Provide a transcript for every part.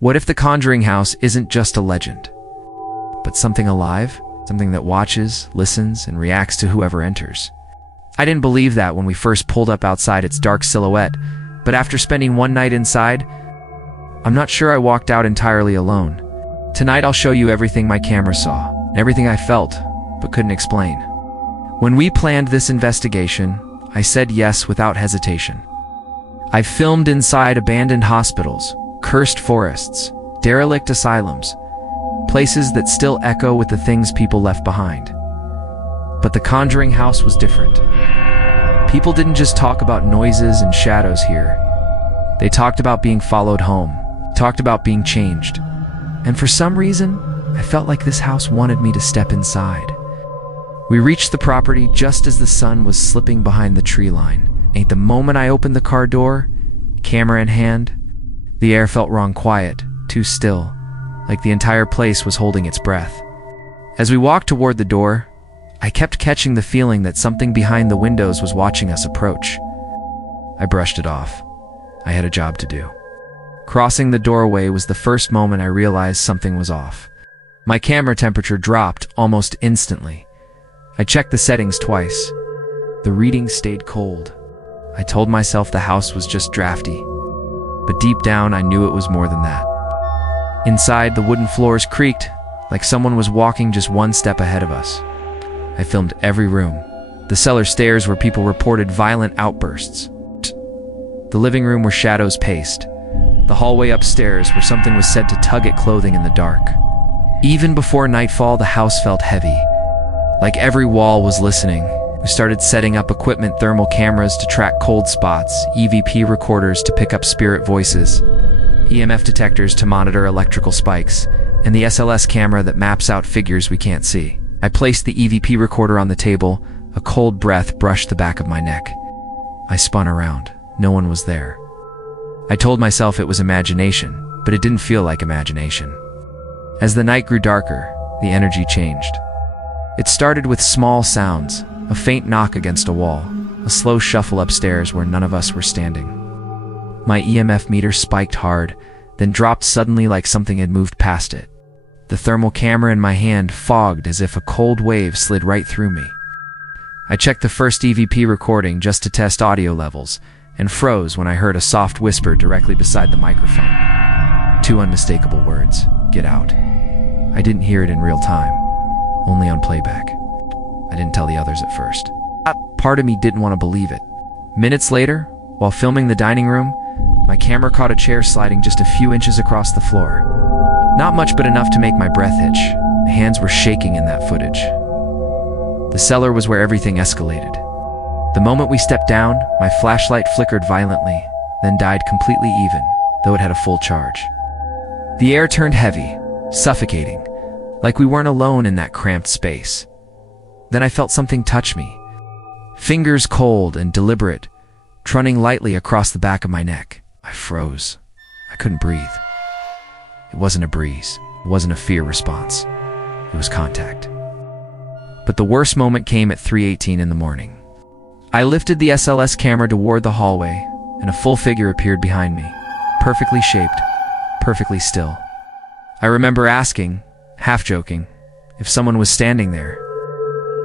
What if the Conjuring House isn't just a legend, but something alive? Something that watches, listens, and reacts to whoever enters. I didn't believe that when we first pulled up outside its dark silhouette, but after spending one night inside, I'm not sure I walked out entirely alone. Tonight I'll show you everything my camera saw, and everything I felt, but couldn't explain. When we planned this investigation, I said yes without hesitation. I've filmed inside abandoned hospitals, cursed forests, derelict asylums, places that still echo with the things people left behind. But the Conjuring House was different. People didn't just talk about noises and shadows here. They talked about being followed home, talked about being changed. And for some reason, I felt like this house wanted me to step inside. We reached the property just as the sun was slipping behind the tree line. And the moment I opened the car door, camera in hand, the air felt wrong, quiet, too still, like the entire place was holding its breath. As we walked toward the door, I kept catching the feeling that something behind the windows was watching us approach. I brushed it off. I had a job to do. Crossing the doorway was the first moment I realized something was off. My camera temperature dropped almost instantly. I checked the settings twice. The reading stayed cold. I told myself the house was just drafty, but deep down I knew it was more than that. Inside, the wooden floors creaked, like someone was walking just one step ahead of us. I filmed every room. The cellar stairs where people reported violent outbursts. The living room where shadows paced. The hallway upstairs where something was said to tug at clothing in the dark. Even before nightfall, the house felt heavy, like every wall was listening. We started setting up equipment, thermal cameras to track cold spots, EVP recorders to pick up spirit voices, EMF detectors to monitor electrical spikes, and the SLS camera that maps out figures we can't see. I placed the EVP recorder on the table. A cold breath brushed the back of my neck. I spun around. No one was there. I told myself it was imagination, but it didn't feel like imagination. As the night grew darker, the energy changed. It started with small sounds, a faint knock against a wall, a slow shuffle upstairs where none of us were standing. My EMF meter spiked hard, then dropped suddenly like something had moved past it. The thermal camera in my hand fogged as if a cold wave slid right through me. I checked the first EVP recording just to test audio levels, and froze when I heard a soft whisper directly beside the microphone. Two unmistakable words: "Get out." I didn't hear it in real time, only on playback. I didn't tell the others at first. Part of me didn't want to believe it. Minutes later, while filming the dining room, my camera caught a chair sliding just a few inches across the floor. Not much, but enough to make my breath hitch. My hands were shaking in that footage. The cellar was where everything escalated. The moment we stepped down, my flashlight flickered violently, then died completely even, though it had a full charge. The air turned heavy, suffocating, like we weren't alone in that cramped space. Then I felt something touch me. Fingers cold and deliberate, running lightly across the back of my neck. I froze. I couldn't breathe. It wasn't a breeze. It wasn't a fear response. It was contact. But the worst moment came at 3:18 in the morning. I lifted the SLS camera toward the hallway, and a full figure appeared behind me, perfectly shaped, perfectly still. I remember asking, half joking, if someone was standing there,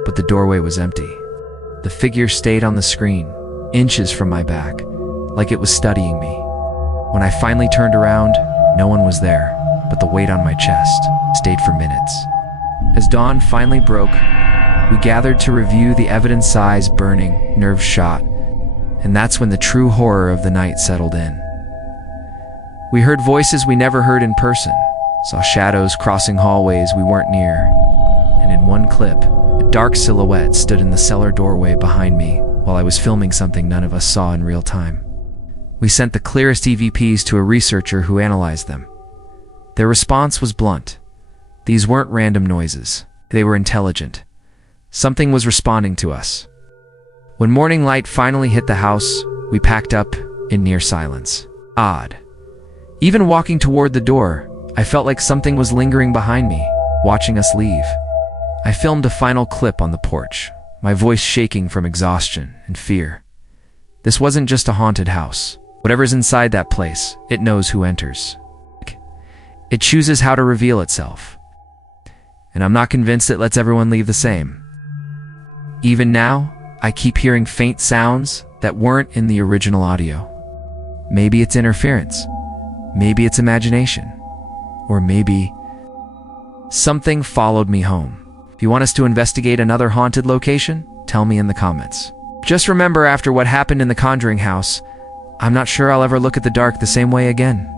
but the doorway was empty. The figure stayed on the screen, inches from my back, like it was studying me. When I finally turned around, no one was there, but the weight on my chest stayed for minutes. As dawn finally broke, we gathered to review the evidence, eyes burning, nerves shot, and that's when the true horror of the night settled in. We heard voices we never heard in person, saw shadows crossing hallways we weren't near, and in one clip, a dark silhouette stood in the cellar doorway behind me while I was filming something none of us saw in real time. We sent the clearest EVPs to a researcher who analyzed them. Their response was blunt. These weren't random noises. They were intelligent. Something was responding to us. When morning light finally hit the house, we packed up in near silence. Odd. Even walking toward the door, I felt like something was lingering behind me, watching us leave. I filmed a final clip on the porch, my voice shaking from exhaustion and fear. This wasn't just a haunted house. Whatever's inside that place, it knows who enters. It chooses how to reveal itself. And I'm not convinced it lets everyone leave the same. Even now, I keep hearing faint sounds that weren't in the original audio. Maybe it's interference. Maybe it's imagination. Or maybe something followed me home. If you want us to investigate another haunted location, tell me in the comments. Just remember, after what happened in the Conjuring House, I'm not sure I'll ever look at the dark the same way again.